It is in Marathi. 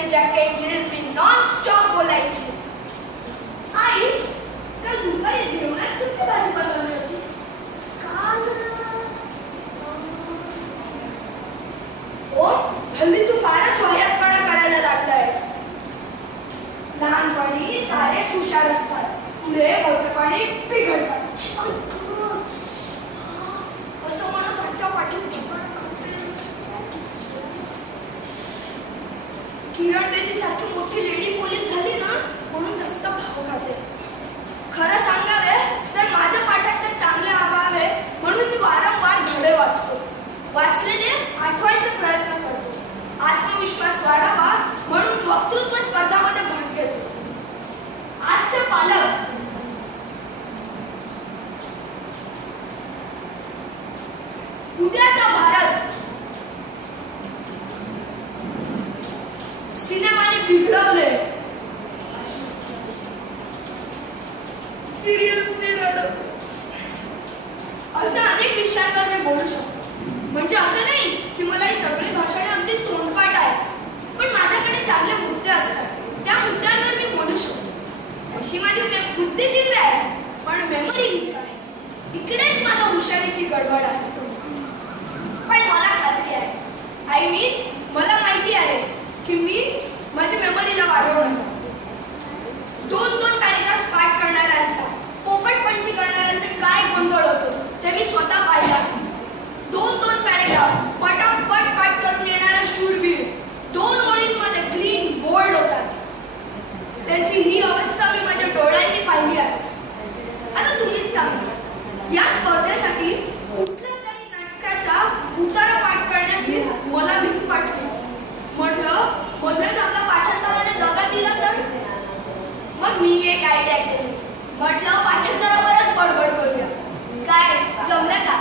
आणि जॅकेट जीन्स मी नॉन स्टॉप बोलायची. आई, काल दुपारी जेवणात तुमची भाजी बनवली होती. काल ओ, हल्ली तू फारच वाह्यातपणा करायला लागलायस. लहानपणी सारेच हुशार असतात, पुढे मोठेपणी बिघडतात. असं म्हणत हट्टापाटीत किरण बेदीसारखी मोठी लेडी पोलीस झाली ना म्हणून जास्त भाव खाते. खरं सांगावे तर माझ्या पाठात चांगले अभावे म्हणून मी वारंवार धडे वाचतो. वाचलेले आठवायचा प्रयत्न करतो. आत्मविश्वास वाढावा म्हणून वक्तृत्व स्पर्धामध्ये भाग घेतो. आजचे पालक उद्याचा भारत सिनेमाने बिघडवले. सिरियसली रडत. अशा अनेक विषयांवर मी बोलू शकतो. म्हणजे असं नाही की मला ही सगळी भाषणे अगदी तोंडपाठ आहे, पण माझ्याकडे चांगले मुद्दे असतात. त्या मुद्द्यांवर मी बोलू शकतो. अशी माझी बुद्धी तीव्र आहे, पण मेमरी वीक आहे. इकडेच माझ्या हुशारीची गडबड आहे. पण मला खात्री आहे, आय मीन मला माहिती आहे की मी माझ्या मेमरीला वाढवणार. दोन पॅरेग्राफ्स पाठ करणाऱ्यांचा, पोपटपंची करणाऱ्यांचे काय गोंधळ होतो ते मी स्वतः पाहिला. दोन पॅरेग्राफ्स पटापट पाठ करून येणारा शूरवीर 2 ओळींमध्ये क्लीन बोल्ड होतात. त्यांची ही अवस्था मी माझ्या डोळ्यांनी पाहिली आहे. आता तुम्हीच सांगा, या स्पर्धेसाठी कुठल्या तरी नाटकाचा उतारा पाठ करण्याची मला भीती वाटली. म्हटलं मध्येच आपल्या पाठांतराने दगा दिला तर. मग मी एक आयडिया केली. म्हटलं पाठांतरावरच बडबड करूया. काय जमलं का?